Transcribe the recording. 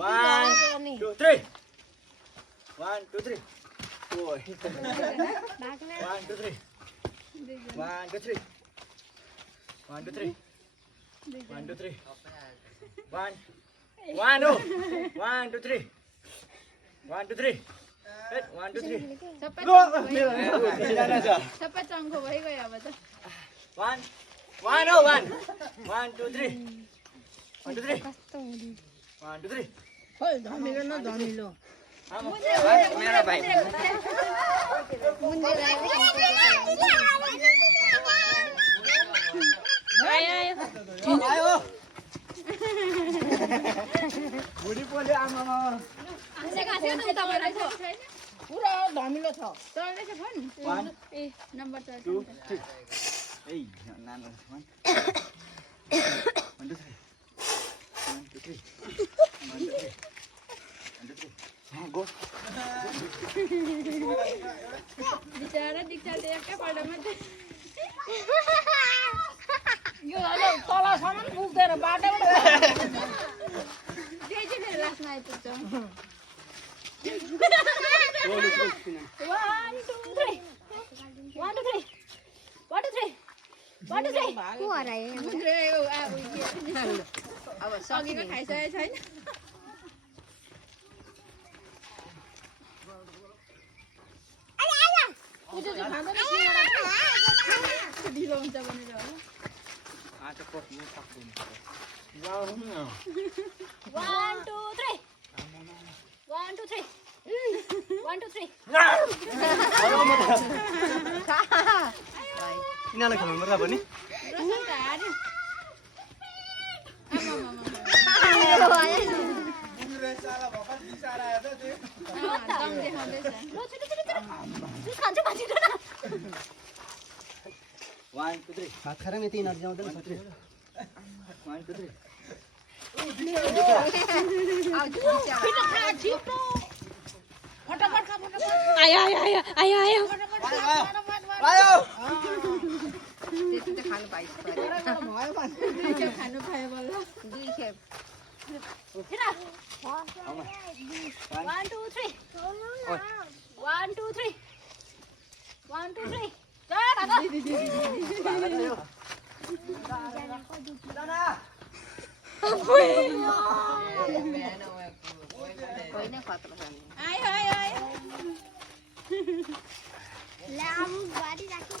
1 2 3 1 2 3 Ôi 1 2 3 1 2 3 1 2 3 1 2 3 1 1 oh 1 2 3 1 2 3 hết 1 2 3 सबै चङ्खो भइगयो अब त 1 1 oh 1 1 2 3 1 2 3 1 2 3 खोइ धमिलो न धमिलो मेरा भाइ आयो बुढी पोल्यो आमामा पुरा धमिलो छ चल्दैछ फोन 1 ए नम्बर 2 3 ए नानो 1 1 2 3 1 2 3 1 2 3 गो बिचारा दीक्षा चाहिँ एकैपल्ट मात्रै यो अहिले तलसम्म पुग्दैन बाटोबाट त्यही चाहिँ फेरि लास्टमा आइपुग्छ 1 2 3 को हरायो अब सकिन खाइसकेको छैन ढिलो हुन्छ भनेर होला आज पक्नु सक्दैन 1 2 3 1 2 3 1 2 3 किनले खानु मर्दा भने रसन्त हार्यो दम देखाउँदैछ 1 2 3 हात खाएर यति एनर्जी आउँदैन सच्चै 1 2 3 आयो आयो त्यति त खानु पाइछ भयो भने दुई खेप खानु पायो बल्ल 2 खेप 1 2 3 1 2 3 1 2 3 होइन खतरा छ आयो आयो आयो लामु बारी राखी